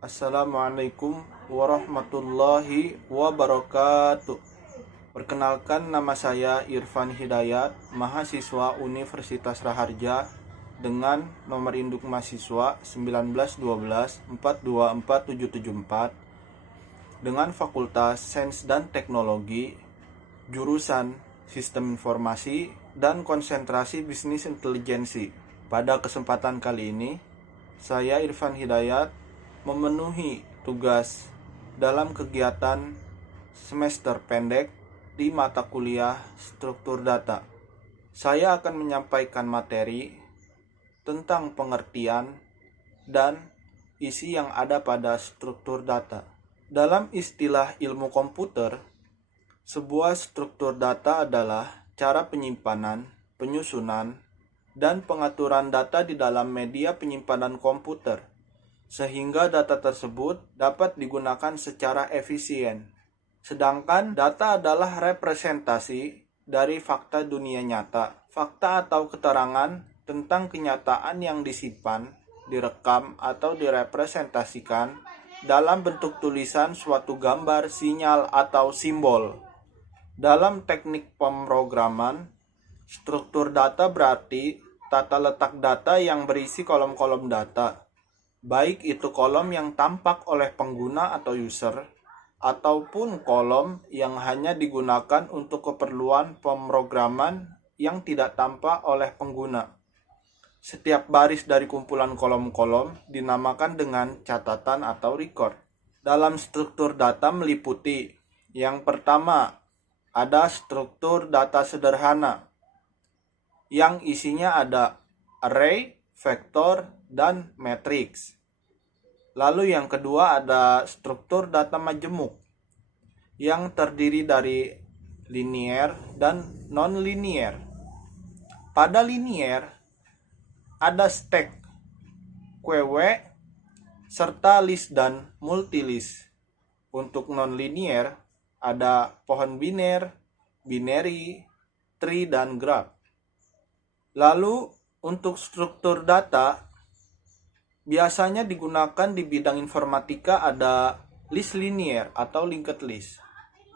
Assalamualaikum warahmatullahi wabarakatuh. Perkenalkan, nama saya Irfan Hidayat, mahasiswa Universitas Raharja dengan nomor induk mahasiswa 1912-424774 dengan Fakultas Sains dan Teknologi, jurusan Sistem Informasi dan konsentrasi Bisnis Intelijensi. Pada kesempatan kali ini, saya Irfan Hidayat memenuhi tugas dalam kegiatan semester pendek di mata kuliah struktur data. Saya akan menyampaikan materi tentang pengertian dan isi yang ada pada struktur data. Dalam istilah ilmu komputer, sebuah struktur data adalah cara penyimpanan, penyusunan, dan pengaturan data di dalam media penyimpanan komputer, sehingga data tersebut dapat digunakan secara efisien. Sedangkan data adalah representasi dari fakta dunia nyata, fakta atau keterangan tentang kenyataan yang disimpan, direkam, atau direpresentasikan dalam bentuk tulisan suatu gambar, sinyal, atau simbol. Dalam teknik pemrograman, struktur data berarti tata letak data yang berisi kolom-kolom data, baik itu kolom yang tampak oleh pengguna atau user, ataupun kolom yang hanya digunakan untuk keperluan pemrograman yang tidak tampak oleh pengguna. Setiap baris dari kumpulan kolom-kolom dinamakan dengan catatan atau record. Dalam struktur data meliputi, yang pertama, ada struktur data sederhana, yang isinya ada array, vektor, dan matriks. Lalu yang kedua ada struktur data majemuk, yang terdiri dari linear dan non-linear. Pada linear ada stack, queue, serta list dan multilist. Untuk non-linear ada pohon biner, binary, tree, dan graph. Lalu untuk struktur data biasanya digunakan di bidang informatika ada list linear atau linked list.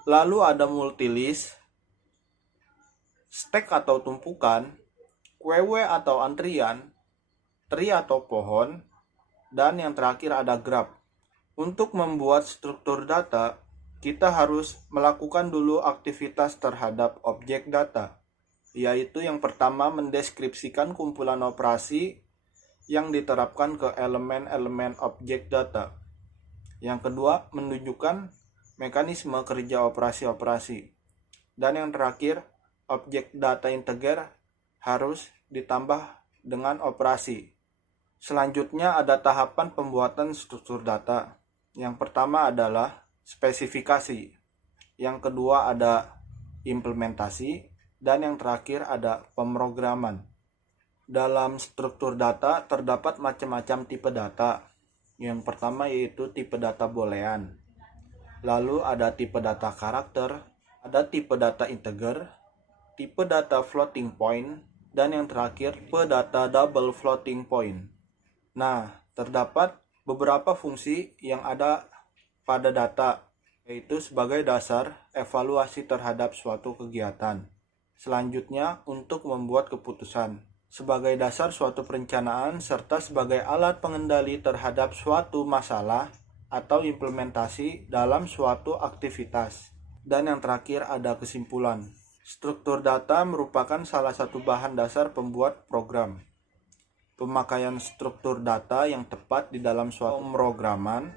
Lalu ada multilist, stack atau tumpukan, queue atau antrian, tree atau pohon, dan yang terakhir ada graph. Untuk membuat struktur data, kita harus melakukan dulu aktivitas terhadap objek data, yaitu yang pertama mendeskripsikan kumpulan operasi yang diterapkan ke elemen-elemen objek data. Yang kedua, menunjukkan mekanisme kerja operasi-operasi. Dan yang terakhir, objek data integer harus ditambah dengan operasi. Selanjutnya ada tahapan pembuatan struktur data. Yang pertama adalah spesifikasi. Yang kedua ada implementasi. Dan yang terakhir ada pemrograman. Dalam struktur data terdapat macam-macam tipe data. Yang pertama yaitu tipe data boolean. Lalu ada tipe data karakter, ada tipe data integer, tipe data floating point, dan yang terakhir tipe data double floating point. Nah, terdapat beberapa fungsi yang ada pada data, yaitu sebagai dasar evaluasi terhadap suatu kegiatan. Selanjutnya, untuk membuat keputusan sebagai dasar suatu perencanaan serta sebagai alat pengendali terhadap suatu masalah atau implementasi dalam suatu aktivitas. Dan yang terakhir ada kesimpulan. Struktur data merupakan salah satu bahan dasar pembuat program. Pemakaian struktur data yang tepat di dalam suatu pemrograman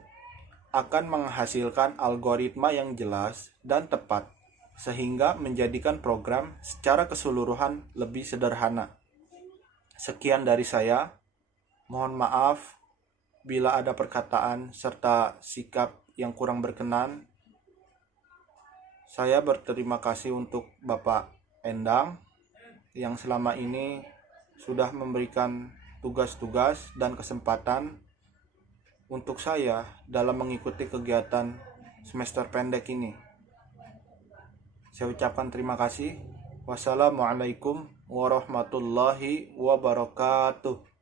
akan menghasilkan algoritma yang jelas dan tepat, sehingga menjadikan program secara keseluruhan lebih sederhana. Sekian dari saya. Mohon maaf bila ada perkataan serta sikap yang kurang berkenan. Saya berterima kasih untuk Bapak Endang yang selama ini sudah memberikan tugas-tugas dan kesempatan untuk saya dalam mengikuti kegiatan semester pendek ini. Saya ucapkan terima kasih. Wassalamualaikum warahmatullahi wabarakatuh.